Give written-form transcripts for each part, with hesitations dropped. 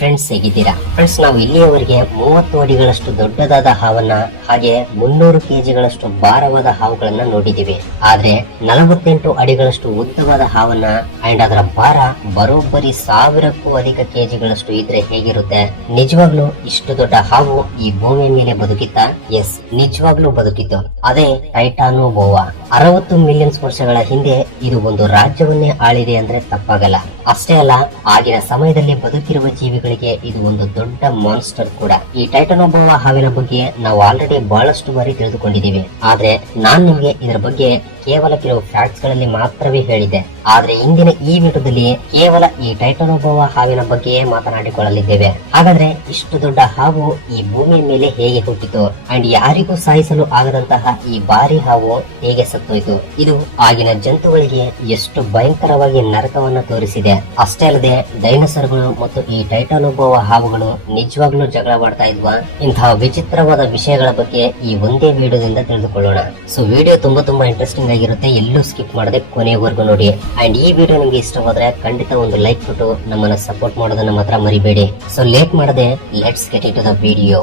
Friends, ಹೇಗಿದ್ದೀರಾ friends? ನಾವು ಇಲ್ಲಿಯವರೆಗೆ 30 ಅಡಿಗಳಷ್ಟು ದೊಡ್ಡದಾದ ಹಾವನ್ನ ಹಾಗೆ 300 ಕೆಜಿಗಳಷ್ಟು ಭಾರವಾದ ಹಾವುಗಳನ್ನ ನೋಡಿದೀವಿ. ಆದ್ರೆ 48 ಅಡಿಗಳಷ್ಟು ಉದ್ದವಾದ ಹಾವನ್ನ ಅಂಡ್ ಅದರ ಭಾರ ಬರೋಬ್ಬರಿ 1000ಕ್ಕೂ ಅಧಿಕ ಕೆಜಿಗಳಷ್ಟು ಇದ್ರೆ ಹೇಗಿರುತ್ತೆ? ನಿಜವಾಗ್ಲೂ ಇಷ್ಟು ದೊಡ್ಡ ಹಾವು ಈ ಭೂಮಿ ಮೇಲೆ ಬದುಕಿತ್ತ? ಎಸ್, ನಿಜವಾಗ್ಲೂ ಬದುಕಿತ್ತು. ಅದೇ ಟೈಟಾನೋಬೋವಾ. 60 ಮಿಲಿಯನ್ ವರ್ಷಗಳ ಹಿಂದೆ ಇದು ಒಂದು ರಾಜ್ಯವನ್ನೇ ಆಳಿದೆ ಅಂದ್ರೆ ತಪ್ಪಾಗಲ್ಲ. ಅಷ್ಟೇ ಅಲ್ಲ, ಆಗಿನ ಸಮಯದಲ್ಲಿ ಬದುಕಿರುವ ಜೀವಿಗಳಿಗೆ ಇದು ಒಂದು ದೊಡ್ಡ ಮಾನ್ಸ್ಟರ್ ಕೂಡ. ಈ ಟೈಟಾನೋಬೋವಾ ಹಾವಿನ ಬಗ್ಗೆ ನಾವು ಆಲ್ರೆಡಿ ಬಹಳಷ್ಟು ಬಾರಿ ತಿಳಿದುಕೊಂಡಿದ್ದೀವಿ. ಆದ್ರೆ ನಾನ್ ನಿಮ್ಗೆ ಇದರ ಬಗ್ಗೆ ಕೇವಲ ಕೆಲವು ಫ್ಯಾಕ್ಟ್ಸ್ ಗಳಲ್ಲಿ ಮಾತ್ರವೇ ಹೇಳಿದ್ದೆ. ಆದ್ರೆ ಇಂದಿನ ಈ ವಿಡಿಯೋದಲ್ಲಿ ಕೇವಲ ಈ ಟೈಟಾನೋಬೋವಾ ಹಾವಿನ ಬಗ್ಗೆಯೇ ಮಾತನಾಡಿಕೊಳ್ಳಲಿದ್ದೇವೆ. ಹಾಗಾದ್ರೆ ಇಷ್ಟು ದೊಡ್ಡ ಹಾವು ಈ ಭೂಮಿಯ ಮೇಲೆ ಹೇಗೆ ಹುಟ್ಟಿತು ಅಂಡ್ ಯಾರಿಗೂ ಸಾಯಿಸಲು ಆಗದಂತಹ ಈ ಭಾರಿ ಹಾವು ಹೇಗೆ ಸತ್ತೋಯ್ತು? ಇದು ಆಗಿನ ಜಂತುಗಳಿಗೆ ಎಷ್ಟು ಭಯಂಕರವಾಗಿ ನರಕವನ್ನ ತೋರಿಸಿದೆ. ಅಷ್ಟೇ ಅಲ್ಲದೆ ಡೈನೋಸರ್ಗಳು ಮತ್ತು ಈ ಟೈಟಾನೋಬೋವಾ ಹಾವುಗಳು ನಿಜವಾಗ್ಲೂ ಜಗಳವಾಡ್ತಾ ಇದ್ವಾ? ಇಂತಹ ವಿಚಿತ್ರವಾದ ವಿಷಯಗಳ ಬಗ್ಗೆ ಈ ಒಂದೇ ವಿಡಿಯೋದಿಂದ ತಿಳಿದುಕೊಳ್ಳೋಣ. ಸೊ ವಿಡಿಯೋ ತುಂಬಾ ಇಂಟ್ರೆಸ್ಟಿಂಗ್ ಆಗಿರುತ್ತೆ. ಎಲ್ಲೂ ಸ್ಕಿಪ್ ಮಾಡದೆ ಕೊನೆಯವರೆಗೂ ನೋಡಿ. ಅಂಡ್ ಈ ವಿಡಿಯೋ ನಿಮ್ಗೆ ಇಷ್ಟವಾದ್ರೆ ಖಂಡಿತ ಒಂದು ಲೈಕ್ ಕೊಟ್ಟು ನಮ್ಮನ್ನ ಸಪೋರ್ಟ್ ಮಾಡೋದನ್ನ ಮಾತ್ರ ಮರಿಬೇಡಿ. ಸೊ ಲೇಟ್ ಮಾಡದೆ let's get into the video.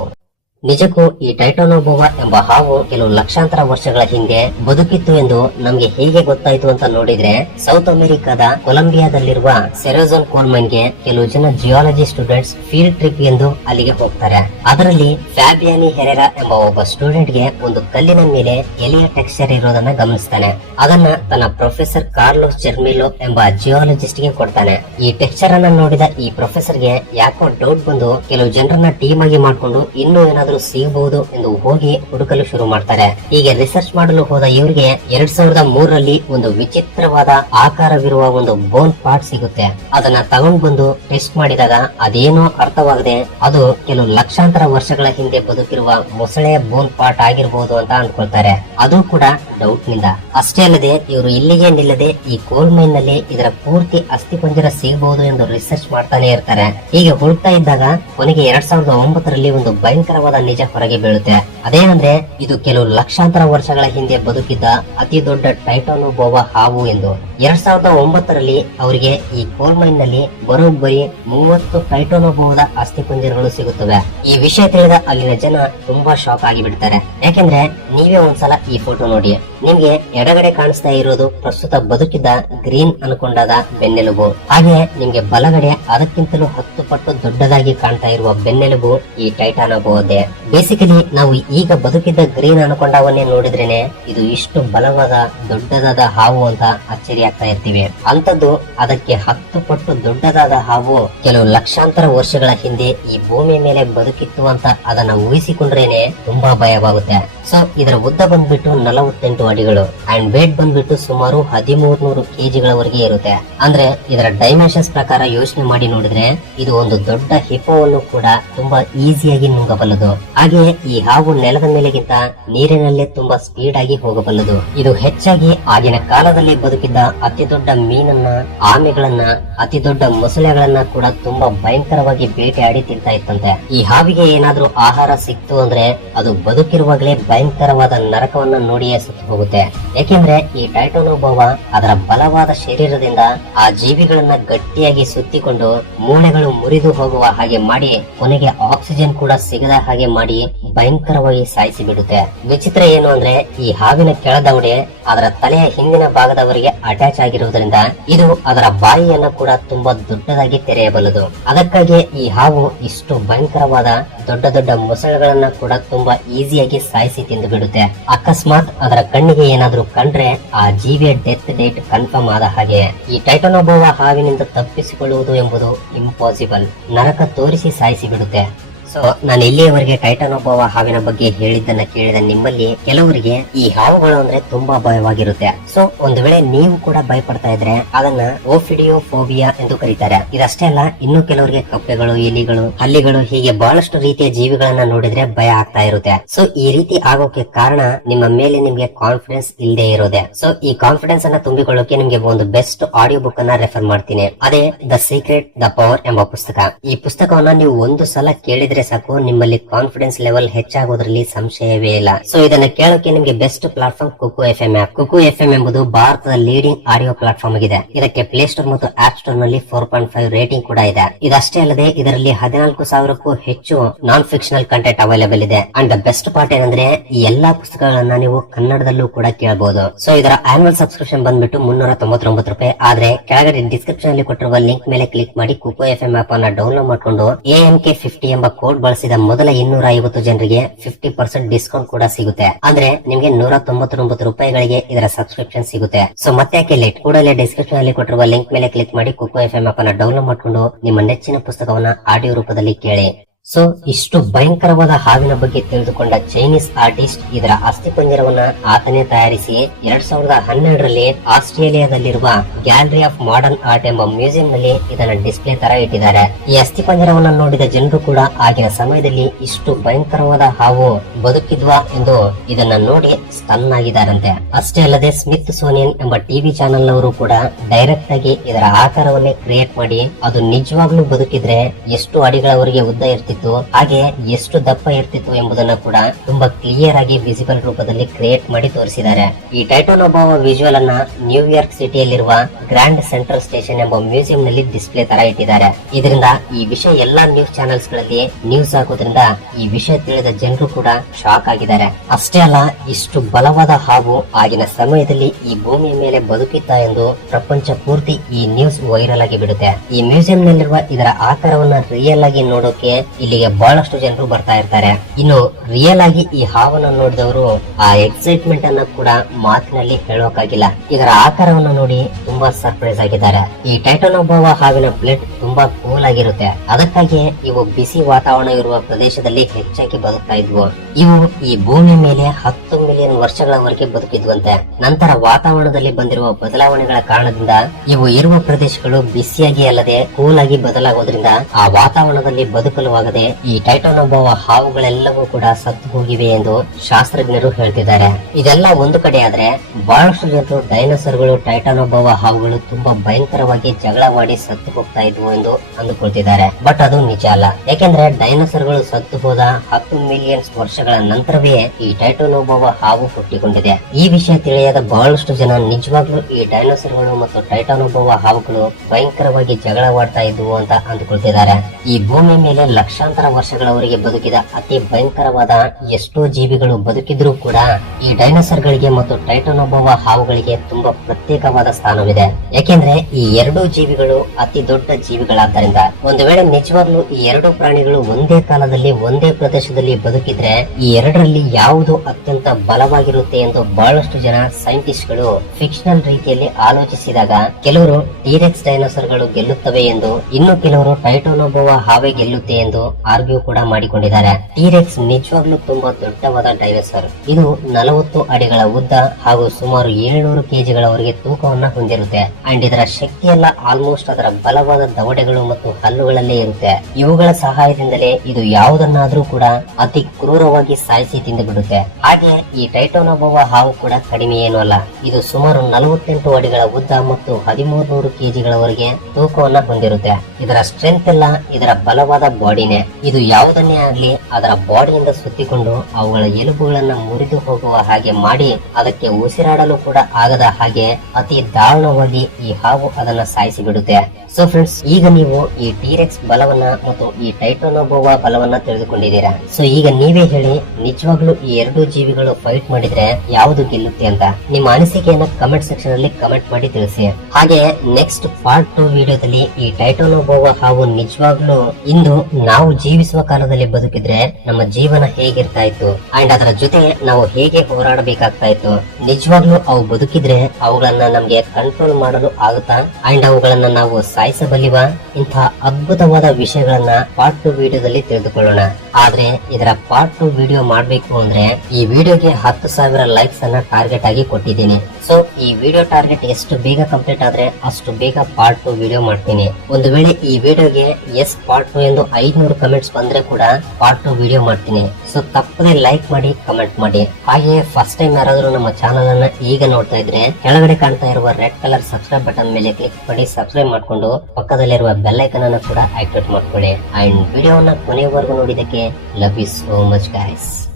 ನಿಜಕ್ಕೂ ಈ ಟೈಟಾನೋಬೋವಾ ಎಂಬ ಹಾವು ಕೆಲವು ಲಕ್ಷಾಂತರ ವರ್ಷಗಳ ಹಿಂದೆ ಬದುಕಿತ್ತು ಎಂದು ನಮ್ಗೆ ಹೇಗೆ ಗೊತ್ತಾಯ್ತು ಅಂತ ನೋಡಿದ್ರೆ, ಸೌತ್ ಅಮೆರಿಕಾದ ಕೊಲಂಬಿಯಾದಲ್ಲಿರುವ ಸೆರೋಜನ್ ಕೋಲ್ ಮೈನ್ ಗೆ ಕೆಲವು ಜನ ಜಿಯಾಲಜಿ ಸ್ಟೂಡೆಂಟ್ಸ್ ಫೀಲ್ಡ್ ಟ್ರಿಪ್ ಎಂದು ಅಲ್ಲಿಗೆ ಹೋಗ್ತಾರೆ. ಅದರಲ್ಲಿ ಫ್ಯಾಬಿಯಾನಿ ಹೆರೆರಾ ಎಂಬ ಒಬ್ಬ ಸ್ಟೂಡೆಂಟ್ ಗೆ ಒಂದು ಕಲ್ಲಿನ ಮೇಲೆ ಎಲೆಯ ಟೆಕ್ಸ್ಚರ್ ಇರೋದನ್ನ ಗಮನಿಸ್ತಾನೆ. ಅದನ್ನ ತನ್ನ ಪ್ರೊಫೆಸರ್ ಕಾರ್ಲೋಸ್ ಜೆರ್ಮಿಲೋ ಎಂಬ ಜಿಯಾಲಜಿಸ್ಟ್ ಗೆ ಕೊಡ್ತಾನೆ. ಈ ಟೆಕ್ಸ್ಚರ್ ಅನ್ನ ನೋಡಿದ ಈ ಪ್ರೊಫೆಸರ್ ಗೆ ಯಾಕೋ ಡೌಟ್ ಬಂದು ಕೆಲವು ಜನರನ್ನ ಟೀಮ್ ಆಗಿ ಮಾಡ್ಕೊಂಡು ಇನ್ನೂ ಏನಾದ್ರೂ ಸಿಗಬಹುದು ಎಂದು ಹೋಗಿ ಹುಡುಕಲು ಶುರು ಮಾಡ್ತಾರೆ. ಹೀಗೆ ರಿಸರ್ಚ್ ಮಾಡಲು ಹೋದ ಇವರಿಗೆ 2003ರಲ್ಲಿ ಒಂದು ವಿಚಿತ್ರವಾದ ಆಕಾರವಿರುವ ಒಂದು ಬೋನ್ ಪಾರ್ಟ್ ಸಿಗುತ್ತೆ. ಅದನ್ನ ತಗೊಂಡ್ ಬಂದು ಟೆಸ್ಟ್ ಮಾಡಿದಾಗ ಅದೇನೋ ಅರ್ಥವಾಗದೆ ಅದು ಕೆಲವು ಲಕ್ಷಾಂತರ ವರ್ಷಗಳ ಹಿಂದೆ ಬದುಕಿರುವ ಮೊಸಳೆಯ ಬೋನ್ ಪಾರ್ಟ್ ಆಗಿರಬಹುದು ಅಂತ ಅನ್ಕೊಳ್ತಾರೆ. ಅದು ಕೂಡ ಡೌಟ್ ನಿಂದ. ಅಷ್ಟೇ ಅಲ್ಲದೆ ಇವರು ಇಲ್ಲಿಗೆ ನಿಲ್ಲದೆ ಈ ಕೋಲ್ ಮೈನ್ ನಲ್ಲಿ ಇದರ ಪೂರ್ತಿ ಅಸ್ಥಿಪಂಜರ ಸಿಗಬಹುದು ಎಂದು ರಿಸರ್ಚ್ ಮಾಡ್ತಾನೆ ಇರ್ತಾರೆ. ಹೀಗೆ ಹುಡುಕ್ತಾ ಇದ್ದಾಗ ಕೊನೆಗೆ 2009ರಲ್ಲಿ ಒಂದು ಭಯಂಕರವಾದ ನಿಜ ಹೊರಗೆ ಬೀಳುತ್ತೆ. ಅದೇನಂದ್ರೆ ಇದು ಕೆಲವು ಲಕ್ಷಾಂತರ ವರ್ಷಗಳ ಹಿಂದೆ ಬದುಕಿದ್ದ ಅತಿ ದೊಡ್ಡ ಟೈಟಾನೋಬೋವಾ ಹಾವು ಎಂದು. 2009ರಲ್ಲಿ ಅವರಿಗೆ ಈ ಕೋಲ್ ಮೈನ್ ನಲ್ಲಿ ಬರೋಬ್ಬರಿ 30 ಟೈಟಾನೋಬೋವಾದ ಅಸ್ಥಿಪಂಜರಗಳು ಸಿಗುತ್ತವೆ. ಈ ವಿಷಯ ತಿಳಿದ ಅಲ್ಲಿನ ಜನ ತುಂಬಾ ಶಾಕ್ ಆಗಿ ಬಿಡ್ತಾರೆ. ಯಾಕೆಂದ್ರೆ ನೀವೇ ಒಂದ್ಸಲ ಈ ಫೋಟೋ ನೋಡಿ. ನಿಮ್ಗೆ ಎಡಗಡೆ ಕಾಣಿಸ್ತಾ ಇರೋದು ಪ್ರಸ್ತುತ ಬದುಕಿದ್ದ ಗ್ರೀನ್ ಅನ್ಕೊಂಡಾದ ಬೆನ್ನೆಲುಬು. ಹಾಗೆ ನಿಮ್ಗೆ ಬಲಗಡೆ ಅದಕ್ಕಿಂತಲೂ 10 ಪಟ್ಟು ದೊಡ್ಡದಾಗಿ ಕಾಣ್ತಾ ಇರುವ ಬೆನ್ನೆಲುಬು ಈ ಟೈಟಾನೋಬೋವಾದೇ. ಬೇಸಿಕಲಿ ನಾವು ಈಗ ಬದುಕಿದ್ದ ಗ್ರೀನ್ ಅನ್ಕೊಂಡವನ್ನೇ ನೋಡಿದ್ರೇನೆ ಇದು ಇಷ್ಟು ಬಲವಾದ ದೊಡ್ಡದಾದ ಹಾವು ಅಂತ ಅಚ್ಚರಿ ಆಗ್ತಾ ಇರ್ತೀವಿ. ಅಂತದ್ದು ಅದಕ್ಕೆ 10 ಪಟ್ಟು ದೊಡ್ಡದಾದ ಹಾವು ಕೆಲವು ಲಕ್ಷಾಂತರ ವರ್ಷಗಳ ಹಿಂದೆ ಈ ಭೂಮಿಯ ಮೇಲೆ ಬದುಕಿತ್ತು ಅಂತ ಅದನ್ನ ಊಹಿಸಿಕೊಂಡ್ರೇನೆ ತುಂಬಾ ಭಯವಾಗುತ್ತೆ. ಸೊ ಇದರ ಉದ್ದ ಬಂದ್ಬಿಟ್ಟು 48 ಅಡಿಗಳು ಅಂಡ್ ವೇಟ್ ಬಂದ್ಬಿಟ್ಟು ಸುಮಾರು 1300 ಕೆಜಿಗಳವರೆಗೆ ಇರುತ್ತೆ. ಅಂದ್ರೆ ಇದರ ಡೈಮೆನ್ಷನ್ಸ್ ಪ್ರಕಾರ ಯೋಚನೆ ಮಾಡಿ ನೋಡಿದ್ರೆ ಇದು ಒಂದು ದೊಡ್ಡ ಹಿಪ್ಪೋವನ್ನು ಕೂಡ ತುಂಬಾ ಈಸಿಯಾಗಿ ನುಂಗಬಲ್ಲದು. ಹಾಗೆಯೇ ಈ ಹಾವು ನೆಲದ ಮೇಲೆಗಿಂತ ನೀರಿನಲ್ಲೇ ತುಂಬಾ ಸ್ಪೀಡ್ ಆಗಿ ಹೋಗಬಲ್ಲದು. ಇದು ಹೆಚ್ಚಾಗಿ ಆಗಿನ ಕಾಲದಲ್ಲಿ ಬದುಕಿದ್ದ ಅತಿ ದೊಡ್ಡ ಮೀನನ್ನ, ಆಮೆಗಳನ್ನ, ಅತಿ ದೊಡ್ಡ ಮೊಸಳೆಗಳನ್ನ ಕೂಡ ತುಂಬಾ ಭಯಂಕರವಾಗಿ ಬೇಟೆಯಾಡಿ ತಿಂತಾ ಇತ್ತಂತೆ. ಈ ಹಾವಿಗೆ ಏನಾದ್ರೂ ಆಹಾರ ಸಿಕ್ತು ಅಂದ್ರೆ ಅದು ಬದುಕಿರುವಾಗಲೇ ಭಯಂಕರವಾದ ನರಕವನ್ನ ನೋಡಿಯೇ ಸುತ್ತು ಹೋಗುತ್ತೆ. ಯಾಕೆಂದ್ರೆ ಈ ಟೈಟಾನೋಬೋವಾ ಅದರ ಬಲವಾದ ಶರೀರದಿಂದ ಆ ಜೀವಿಗಳನ್ನ ಗಟ್ಟಿಯಾಗಿ ಸುತ್ತಿಕೊಂಡು ಮೂಳೆಗಳು ಮುರಿದು ಹೋಗುವ ಹಾಗೆ ಮಾಡಿ ಕೊನೆಗೆ ಆಕ್ಸಿಜನ್ ಕೂಡ ಸಿಗದ ಹಾಗೆ ಮಾಡಿ ಭಯಂಕರವಾಗಿ ಸಾಯಿಸಿ ಬಿಡುತ್ತೆ. ವಿಚಿತ್ರ ಏನು ಅಂದ್ರೆ ಈ ಹಾವಿನ ಕೆಳದವಡೆ ಅದರ ತಲೆಯ ಹಿಂದಿನ ಭಾಗದವರೆಗೆ ಅಟ್ಯಾಚ್ ಆಗಿರುವುದರಿಂದ ಇದು ಅದರ ಬಾಯಿಯನ್ನ ಕೂಡ ತುಂಬಾ ದೊಡ್ಡದಾಗಿ ತೆರೆಯಬಲ್ಲದು. ಅದಕ್ಕಾಗಿ ಈ ಹಾವು ಇಷ್ಟು ಭಯಂಕರವಾದ ದೊಡ್ಡ ದೊಡ್ಡ ಮೊಸಳೆಗಳನ್ನ ಕೂಡ ತುಂಬಾ ಈಸಿಯಾಗಿ ಸಾಯಿಸಿ ತಿಂದು ಬಿಡುತ್ತೆ. ಅಕಸ್ಮಾತ್ ಅದರ ಕಣ್ಣಿಗೆ ಏನಾದ್ರೂ ಕಂಡ್ರೆ ಆ ಜೀವಿಯ ಡೆತ್ ಡೇಟ್ ಕನ್ಫರ್ಮ್ ಆದ ಹಾಗೆ. ಈ ಟೈಟಾನೋಬೋವಾ ಹಾವಿನಿಂದ ತಪ್ಪಿಸಿಕೊಳ್ಳುವುದು ಎಂಬುದು ಇಂಪಾಸಿಬಲ್. ನರಕ ತೋರಿಸಿ ಸಾಯಿಸಿ ಬಿಡುತ್ತೆ. ಸೊ ನಾನು ಇಲ್ಲಿಯವರೆಗೆ ಟೈಟಾನೋಬೋವಾ ಹಾವಿನ ಬಗ್ಗೆ ಹೇಳಿದ್ದನ್ನ ಕೇಳಿದ ನಿಮ್ಮಲ್ಲಿ ಕೆಲವರಿಗೆ ಈ ಹಾವುಗಳು ಅಂದ್ರೆ ತುಂಬಾ ಭಯವಾಗಿರುತ್ತೆ. ಸೊ ಒಂದು ವೇಳೆ ನೀವು ಕೂಡ ಭಯಪಡ್ತಾ ಇದ್ರೆ ಅದನ್ನ ಓಫಿಡಿಯೋಫೋಬಿಯಾ ಎಂದು ಕರೀತಾರೆ. ಇದಷ್ಟೇ ಅಲ್ಲ, ಇನ್ನು ಕೆಲವರಿಗೆ ಕಪ್ಪೆಗಳು, ಇಲಿಗಳು, ಹಲ್ಲಿಗಳು ಹೀಗೆ ಬಹಳಷ್ಟು ರೀತಿಯ ಜೀವಿಗಳನ್ನ ನೋಡಿದ್ರೆ ಭಯ ಆಗ್ತಾ ಇರುತ್ತೆ. ಸೊ ಈ ರೀತಿ ಆಗೋಕೆ ಕಾರಣ ನಿಮ್ಮ ಮೇಲೆ ನಿಮ್ಗೆ ಕಾನ್ಫಿಡೆನ್ಸ್ ಇಲ್ಲದೆ ಇರೋದೆ. ಸೊ ಈ ಕಾನ್ಫಿಡೆನ್ಸ್ ಅನ್ನ ತುಂಬಿಕೊಳ್ಳೋಕೆ ನಿಮ್ಗೆ ಒಂದು ಬೆಸ್ಟ್ ಆಡಿಯೋ ಬುಕ್ ಅನ್ನ ರೆಫರ್ ಮಾಡ್ತೀನಿ. ಅದೇ ದ ಸೀಕ್ರೆಟ್ ದ ಪವರ್ ಎಂಬ ಪುಸ್ತಕ. ಈ ಪುಸ್ತಕವನ್ನ ನೀವು ಒಂದು ಸಲ ಕೇಳಿದ್ರೆ ಸಾಕು ನಿಮ್ಮಲ್ಲಿ ಕಾನ್ಫಿಡೆನ್ಸ್ ಲೆವೆಲ್ ಹೆಚ್ಚಾಗೋದ್ರಲ್ಲಿ ಸಂಶಯವೇ ಇಲ್ಲ. ಸೊ ಇದನ್ನ ಕೇಳೋಕೆ ನಿಮಗೆ best platform Kuku FM app. Kuku FM ಎಂಬುದು ಭಾರತದ ಲೀಡಿಂಗ್ ಆಡಿಯೋ ಪ್ಲಾಟ್ಫಾರ್ಮ್ ಆಗಿದೆ. ಇದಕ್ಕೆ ಪ್ಲೇ ಸ್ಟೋರ್ ಮತ್ತು ಆಪ್ ಸ್ಟೋರ್ ನಲ್ಲಿ 4.5 ರೇಟಿಂಗ್ ಕೂಡ ಇದೆ. ಇದಷ್ಟೇ ಅಲ್ಲದೆ ಇದರಲ್ಲಿ 14,000ಕ್ಕೂ ಹೆಚ್ಚು ನಾನ್ ಫಿಕ್ಷನಲ್ ಕಂಟೆಂಟ್ ಅವೈಲೇಬಲ್ ಇದೆ. ಅಂಡ್ ದ ಬೆಸ್ಟ್ ಪಾರ್ಟ್ ಏನಂದ್ರೆ ಈ ಎಲ್ಲಾ ಪುಸ್ತಕಗಳನ್ನ ನೀವು ಕನ್ನಡದಲ್ಲೂ ಕೂಡ ಕೇಳಬಹುದು. ಸೊ ಇದರ ಆನ್ಯುವಲ್ ಸಬ್ಸ್ಕ್ರಿಪ್ಷನ್ ಬಂದ್ಬಿಟ್ಟು 399 ರೂಪಾಯಿ. ಆದ್ರೆ ಕೆಳಗಡೆ ಡಿಸ್ಕ್ರಿಪ್ಷನ್ ಅಲ್ಲಿ ಕೊಟ್ಟಿರುವ ಲಿಂಕ್ ಮೇಲೆ ಕ್ಲಿಕ್ ಮಾಡಿ ಕುಕು FM ಆಪ್ ಅನ್ನ ಡೌನ್ಲೋಡ್ ಮಾಡಿಕೊಂಡು AMK50 ಎಂಬ ಕೋಡ್ ಬಳಸಿದ ಮೊದಲ 250 ಜನರಿಗೆ 50% ಡಿಸ್ಕೌಂಟ್ ಕೂಡ ಸಿಗುತ್ತೆ. ಅಂದ್ರೆ ನಿಮ್ಗೆ 199 ರೂಪಾಯಿಗಳಿಗೆ ಇದರ ಸಬ್ಸ್ಕ್ರಿಪ್ಷನ್ ಸಿಗುತ್ತೆ. ಸೊ ಮತ್ತೆ ಯಾಕೆ ಲೇಟ್, ಕೂಡಲೇ ಡಿಸ್ಕ್ರಿಪ್ಷನ್ ಅಲ್ಲಿ ಕೊಟ್ಟಿರುವ ಲಿಂಕ್ ಮೇಲೆ ಕ್ಲಿಕ್ ಮಾಡಿ ಕುಕು FM ಆಪ್ ಅನ್ನ ಡೌನ್ಲೋಡ್ ಮಾಡಿಕೊಂಡು ನಿಮ್ಮ ನೆಚ್ಚಿನ ಪುಸ್ತಕವನ್ನ ಆಡಿಯೋ ರೂಪದಲ್ಲಿ ಕೇಳಿ. ಸೊ ಇಷ್ಟು ಭಯಂಕರವಾದ ಹಾವಿನ ಬಗ್ಗೆ ತಿಳಿದುಕೊಂಡ ಚೈನೀಸ್ ಆರ್ಟಿಸ್ಟ್ ಇದರ ಅಸ್ಥಿಪಂಜರವನ್ನ ಆತನೇ ತಯಾರಿಸಿ 2012ರಲ್ಲಿ ಆಸ್ಟ್ರೇಲಿಯಾದಲ್ಲಿರುವ ಗ್ಯಾಲರಿ ಆಫ್ ಮಾಡರ್ನ್ ಆರ್ಟ್ ಎಂಬ ಮ್ಯೂಸಿಯಂ ನಲ್ಲಿ ಇದನ್ನ ಡಿಸ್ಪ್ಲೇ ತರ ಇಟ್ಟಿದ್ದಾರೆ. ಈ ಅಸ್ಥಿಪಂಜರವನ್ನ ನೋಡಿದ ಜನರು ಕೂಡ ಆಗಿನ ಸಮಯದಲ್ಲಿ ಇಷ್ಟು ಭಯಂಕರವಾದ ಹಾವು ಬದುಕಿದ್ವಾ ಎಂದು ಇದನ್ನ ನೋಡಿ ಸ್ಟನ್ ಆಗಿದ್ದಾರಂತೆ. ಅಷ್ಟೇ ಅಲ್ಲದೆ ಸ್ಮಿತ್ ಸೋನಿಯನ್ ಎಂಬ ಟಿವಿ ಚಾನೆಲ್ ನವರು ಕೂಡ ಡೈರೆಕ್ಟ್ ಆಗಿ ಇದರ ಆಕಾರವನ್ನೇ ಕ್ರಿಯೇಟ್ ಮಾಡಿ ಅದು ನಿಜವಾಗ್ಲೂ ಬದುಕಿದ್ರೆ ಎಷ್ಟು ಅಡಿಗಳವರೆಗೆ ಉದ್ದ ಇರ್ತಿತ್ತು, ಹಾಗೆ ಎಷ್ಟು ದಪ್ಪ ಇರ್ತಿತ್ತು ಎಂಬುದನ್ನ ಕೂಡ ತುಂಬಾ ಕ್ಲಿಯರ್ ಆಗಿ ವಿಸಿಬಲ್ ರೂಪದಲ್ಲಿ ಕ್ರಿಯೇಟ್ ಮಾಡಿ ತೋರಿಸಿದ್ದಾರೆ. ಈ ಟೈಟಾನೋಬಾವ ವಿಜುವಲ್ ಅನ್ನ ನ್ಯೂಯಾರ್ಕ್ ಸಿಟಿಯಲ್ಲಿರುವ ಗ್ರ್ಯಾಂಡ್ ಸೆಂಟ್ರಲ್ ಸ್ಟೇಷನ್ ಎಂಬ ಮ್ಯೂಸಿಯಂ ನಲ್ಲಿ ಡಿಸ್ಪ್ಲೇ ತರ ಇಟ್ಟಿದ್ದಾರೆ. ಇದರಿಂದ ಈ ವಿಷಯ ಎಲ್ಲಾ ನ್ಯೂಸ್ ಚಾನೆಲ್ಸ್ ಗಳಲ್ಲಿ ನ್ಯೂಸ್ ಆಗೋದ್ರಿಂದ ಈ ವಿಷಯ ತಿಳಿದ ಜನರು ಕೂಡ ಶಾಕ್ ಆಗಿದ್ದಾರೆ. ಅಷ್ಟೇ ಅಲ್ಲ, ಇಷ್ಟು ಬಲವಾದ ಹಾವು ಆಗಿನ ಸಮಯದಲ್ಲಿ ಈ ಭೂಮಿಯ ಮೇಲೆ ಬದುಕಿತ್ತ ಎಂದು ಪ್ರಪಂಚ ಪೂರ್ತಿ ಈ ನ್ಯೂಸ್ ವೈರಲ್ ಆಗಿ ಬಿಡುತ್ತೆ. ಈ ಮ್ಯೂಸಿಯಂ ನಲ್ಲಿರುವ ಇದರ ಆಕಾರವನ್ನ ರಿಯಲ್ ಆಗಿ ನೋಡೋಕೆ ಇಲ್ಲಿಗೆ ಬಹಳಷ್ಟು ಜನರು ಬರ್ತಾ ಇರ್ತಾರೆ. ಇನ್ನು ರಿಯಲ್ ಆಗಿ ಈ ಹಾವನ್ನ ನೋಡಿದವರು ಆ ಎಕ್ಸೈಟ್ಮೆಂಟ್ ಅನ್ನ ಕೂಡ ಮಾತಿನಲ್ಲಿ ಹೇಳೋಕಾಗಿಲ್ಲ. ಇದರ ಆಕಾರವನ್ನ ನೋಡಿ ತುಂಬಾ ಸರ್ಪ್ರೈಸ್ ಆಗಿದ್ದಾರೆ. ಈ ಟೈಟಾನೋಬಾವ ಹಾವಿನ ಬ್ಲಡ್ ತುಂಬಾ ಕೂಲ್ ಆಗಿರುತ್ತೆ. ಅದಕ್ಕಾಗಿ ಇವು ಬಿಸಿ ವಾತಾವರಣ ಇರುವ ಪ್ರದೇಶದಲ್ಲಿ ಹೆಚ್ಚಾಗಿ ಬದುಕ್ತಾ ಇದ್ವು. ಇವು ಈ ಭೂಮಿ ಮೇಲೆ 10 ಮಿಲಿಯನ್ ವರ್ಷಗಳವರೆಗೆ ಬದುಕಿದ್ವಂತೆ. ನಂತರ ವಾತಾವರಣದಲ್ಲಿ ಬಂದಿರುವ ಬದಲಾವಣೆಗಳ ಕಾರಣದಿಂದ ಇವು ಇರುವ ಪ್ರದೇಶಗಳು ಬಿಸಿಯಾಗಿ ಅಲ್ಲದೆ ಕೂಲ್ ಆಗಿ ಬದಲಾಗೋದ್ರಿಂದ ಆ ವಾತಾವರಣದಲ್ಲಿ ಬದುಕಲು ಆಗದೆ ಈ ಟೈಟಾನೋಬಾವ ಹಾವುಗಳೆಲ್ಲವೂ ಕೂಡ ಸತ್ತು ಹೋಗಿವೆ ಎಂದು ಶಾಸ್ತ್ರಜ್ಞರು ಹೇಳ್ತಿದ್ದಾರೆ. ಇದೆಲ್ಲ ಒಂದು ಕಡೆ ಆದ್ರೆ ಬಹಳಷ್ಟು ಜನರು ಡೈನೋಸರ್ಗಳು ಟೈಟಾನೋಬಾವ ಹಾವುಗಳು ತುಂಬಾ ಭಯಂಕರವಾಗಿ ಜಗಳವಾಡಿ ಸತ್ತು ಹೋಗ್ತಾ ಇದ್ವು ಎಂದು ಅಂದುಕೊಳ್ತಿದ್ದಾರೆ. ಬಟ್ ಅದು ನಿಜ ಅಲ್ಲ. ಯಾಕೆಂದ್ರೆ ಡೈನೋಸರ್ಗಳು ಸತ್ತು ಹೋದ 10 ಮಿಲಿಯನ್ ವರ್ಷಗಳ ನಂತರವೇ ಈ ಟೈಟಾನೋಬಾವ ಹಾವು ಹುಟ್ಟಿಕೊಂಡಿದೆ. ಈ ವಿಷಯ ತಿಳಿಯದ ಬಹಳಷ್ಟು ಜನ ನಿಜವಾಗ್ಲೂ ಈ ಡೈನೋಸರ್ಗಳು ಮತ್ತು ಟೈಟಾನೋಬಾವ ಹಾವುಗಳು ಭಯಂಕರವಾಗಿ ಜಗಳವಾಡ್ತಾ ಇದ್ವು ಅಂತ ಅಂದುಕೊಳ್ತಿದ್ದಾರೆ. ಈ ಭೂಮಿ ಮೇಲೆ ಲಕ್ಷಾಂತರ ವರ್ಷಗಳವರೆಗೆ ಬದುಕಿದ ಅತಿ ಭಯಂಕರವಾದ ಎಷ್ಟೋ ಜೀವಿಗಳು ಬದುಕಿದ್ರೂ ಕೂಡ ಈ ಡೈನೋಸರ್ ಗಳಿಗೆ ಮತ್ತು ಟೈಟಾನೋಬಾವ ಹಾವುಗಳಿಗೆ ತುಂಬಾ ಪ್ರತ್ಯೇಕವಾದ ಸ್ಥಾನವಿದೆ. ಯಾಕೆಂದ್ರೆ ಈ ಎರಡೂ ಜೀವಿಗಳು ಅತಿ ದೊಡ್ಡ ಜೀವಿಗಳಾದ್ದರಿಂದ ಒಂದು ವೇಳೆ ನಿಜವಾಗ್ಲೂ ಈ ಎರಡು ಪ್ರಾಣಿಗಳು ಒಂದೇ ಕಾಲದಲ್ಲಿ ಒಂದೇ ಪ್ರದೇಶದಲ್ಲಿ ಬದುಕಿದ್ರೆ ಈ ಎರಡರಲ್ಲಿ ಯಾವುದು ಅತ್ಯಂತ ಬಲವಾಗಿರುತ್ತೆ ಎಂದು ಬಹಳಷ್ಟು ಜನ ಸೈಂಟಿಸ್ಟ್ ಗಳು ಫಿಕ್ಷನಲ್ ರೀತಿಯಲ್ಲಿ ಆಲೋಚಿಸಿದಾಗ ಕೆಲವರು ಟೀರೆಕ್ಸ್ ಡೈನೋಸರ್ ಗಳು ಗೆಲ್ಲುತ್ತವೆ ಎಂದು, ಇನ್ನು ಕೆಲವರು ಟೈಟಾನೋಬಾವ ಹಾವೇ ಗೆಲ್ಲುತ್ತೆ ಎಂದು ಆರ್ಗ್ಯೂ ಕೂಡ ಮಾಡಿಕೊಂಡಿದ್ದಾರೆ. ಟೀರೆಕ್ಸ್ ನಿಜವಾಗ್ಲೂ ತುಂಬಾ ದೊಡ್ಡವಾದ ಡೈನೋಸರ್. ಇದು 40 ಅಡಿಗಳ ಉದ್ದ ಹಾಗೂ ಸುಮಾರು 700 ಕೆಜಿಗಳವರೆಗೆ ತೂಕವನ್ನ ಹೊಂದಿರುತ್ತೆ. ಅಂಡ್ ಇದರ ಶಕ್ತಿಯೆಲ್ಲ ಆಲ್ಮೋಸ್ಟ್ ಅದರ ಬಲವಾದ ದವಡೆಗಳು ಮತ್ತು ಹಲ್ಲುಗಳಲ್ಲೇ ಇರುತ್ತೆ. ಇವುಗಳ ಸಹಾಯದಿಂದಲೇ ಇದು ಯಾವುದನ್ನಾದ್ರೂ ಕೂಡ ಅತಿ ಕ್ರೂರವಾಗಿ ಸಾಯಿಸಿ ತಿಂದು ಬಿಡುತ್ತೆ. ಹಾಗೆ ಈ ಟೈಟಾನೋಬಾವ ಹಾವು ಕೂಡ ಕಡಿಮೆ ಏನೂ ಅಲ್ಲ. ಇದು ಸುಮಾರು 48 ಅಡಿಗಳ ಉದ್ದ ಮತ್ತು 1300 ಕೆಜಿಗಳವರೆಗೆ ತೂಕವನ್ನ ಹೊಂದಿರುತ್ತೆ. ಇದರ ಸ್ಟ್ರೆಂತ್ ಎಲ್ಲ ಇದರ ಬಲವಾದ ಬಾಡಿನೇ. ಇದು ಯಾವುದನ್ನೇ ಆಗ್ಲಿ ಅದರ ಬಾಡಿಯಿಂದ ಸುತ್ತಿಕೊಂಡು ಅವುಗಳ ಎಲುಬುಗಳನ್ನ ಮುರಿದು ಹೋಗುವ ಹಾಗೆ ಮಾಡಿ ಅದಕ್ಕೆ ಉಸಿರಾಡಲು ಕೂಡ ಆಗದ ಹಾಗೆ ಅತಿ ದಾರುಣವಾಗಿ ಈ ಹಾವು ಅದನ್ನ ಸಾಯಿಸಿ ಬಿಡುತ್ತೆ. ಸೊ ಫ್ರೆಂಡ್ಸ್, ಈಗ ನೀವು ಈ ಟೀರೆಕ್ಸ್ ಬಲವನ್ನ ಮತ್ತು ಈ ಟೈಟಾನೋಬಾವ ಬಲವನ್ನ ತಿಳಿದುಕೊಂಡಿದ್ದೀರಾ. ಸೊ ಈಗ ನೀವೇ ಹೇಳಿ, ನಿಜವಾಗ್ಲೂ ಈ ಎರಡು ಜೀವಿಗಳು ಫೈಟ್ ಮಾಡಿದ್ರೆ ಯಾವುದು ಗೆಲ್ಲುತ್ತೆ ಅಂತ ನಿಮ್ಮ ಅನಿಸಿಕೆಯನ್ನ ಕಮೆಂಟ್ ಸೆಕ್ಷನ್ ಅಲ್ಲಿ ಕಮೆಂಟ್ ಮಾಡಿ ತಿಳಿಸಿ. ಹಾಗೆ ನೆಕ್ಸ್ಟ್ ಪಾರ್ಟ್ 2 ವಿಡಿಯೋದಲ್ಲಿ ಈ ಟೈಟಾನೋಬಾವ ಹಾವು ನಿಜವಾಗ್ಲೂ ಇಂದು ನಾವು ಜೀವಿಸುವ ಕಾಲದಲ್ಲಿ ಬದುಕಿದ್ರೆ ನಮ್ಮ ಜೀವನ ಹೇಗಿರ್ತಾ ಇತ್ತು ಅಂಡ್ ಅದರ ಜೊತೆ ನಾವು ಹೇಗೆ ಹೋರಾಡಬೇಕಾಗ್ತಾ ಇತ್ತು, ನಿಜವಾಗ್ಲೂ ಅವು ಬದುಕಿದ್ರೆ ಅವುಗಳನ್ನ ನಮ್ಗೆ ಕಂಟ್ರೋಲ್ ಮಾಡಲು ಆಗುತ್ತಾ ಅಂಡ್ ಅವುಗಳನ್ನ ನಾವು ಸಾಯಿಸಬಲ್ಲಿವಾ? ಇಂತಹ ಅದ್ಭುತವಾದ ವಿಷಯಗಳನ್ನ ಪಾರ್ಟ್ 2 ವಿಡಿಯೋದಲ್ಲಿ ತಿಳಿದುಕೊಳ್ಳೋಣ. ಆದ್ರೆ ಇದರ ಪಾರ್ಟ್ 2 ವಿಡಿಯೋ ಮಾಡ್ಬೇಕು ಅಂದ್ರೆ ಈ ವಿಡಿಯೋಗೆ 10,000 ಲೈಕ್ಸ್ ಅನ್ನ ಟಾರ್ಗೆಟ್ ಆಗಿ ಕೊಟ್ಟಿದ್ದೀನಿ. ಸೊ ಈ ವಿಡಿಯೋ ಟಾರ್ಗೆಟ್ ಎಷ್ಟು ಬೇಗ ಕಂಪ್ಲೀಟ್ ಆದ್ರೆ ಅಷ್ಟು ಬೇಗ ಪಾರ್ಟ್ 2 ವಿಡಿಯೋ ಮಾಡ್ತೀನಿ. ಒಂದು ವೇಳೆ ಈ ವಿಡಿಯೋಗೆ ಎಸ್ ಪಾರ್ಟ್ 2 ಎಂದು 500 ಕಮೆಂಟ್ಸ್ ಬಂದ್ರೆ ಕೂಡ ಪಾರ್ಟ್ 2 ವಿಡಿಯೋ ಮಾಡ್ತೀನಿ. ಸೊ ತಪ್ಪದೆ ಲೈಕ್ ಮಾಡಿ, ಕಮೆಂಟ್ ಮಾಡಿ. ಹಾಗೆ ಫಸ್ಟ್ ಟೈಮ್ ಯಾರಾದ್ರೂ ನಮ್ಮ ಚಾನಲ್ ಅನ್ನ ಈಗ ನೋಡ್ತಾ ಇದ್ರೆ ಕೆಳಗಡೆ ಕಾಣ್ತಾ ಇರುವ ರೆಡ್ ಕಲರ್ ಸಬ್ಸ್ಕ್ರೈಬ್ ಬಟನ್ ಮೇಲೆ ಕ್ಲಿಕ್ ಮಾಡಿ ಸಬ್ಸ್ಕ್ರೈಬ್ ಮಾಡ್ಕೊಂಡು ಪಕ್ಕದಲ್ಲಿರುವ ಪಕ್ಕದಲ್ಲಿರುವ ಬೆಲ್ ಐಕನ್ ಅನ್ನು ಕೂಡ ಆಕ್ಟಿವೇಟ್ ಮಾಡ್ಕೊಳ್ಳಿ. ಅಂಡ್ ವಿಡಿಯೋನ ಕೊನೆವರೆಗೂ ನೋಡಿದಕ್ಕೆ love you so much guys.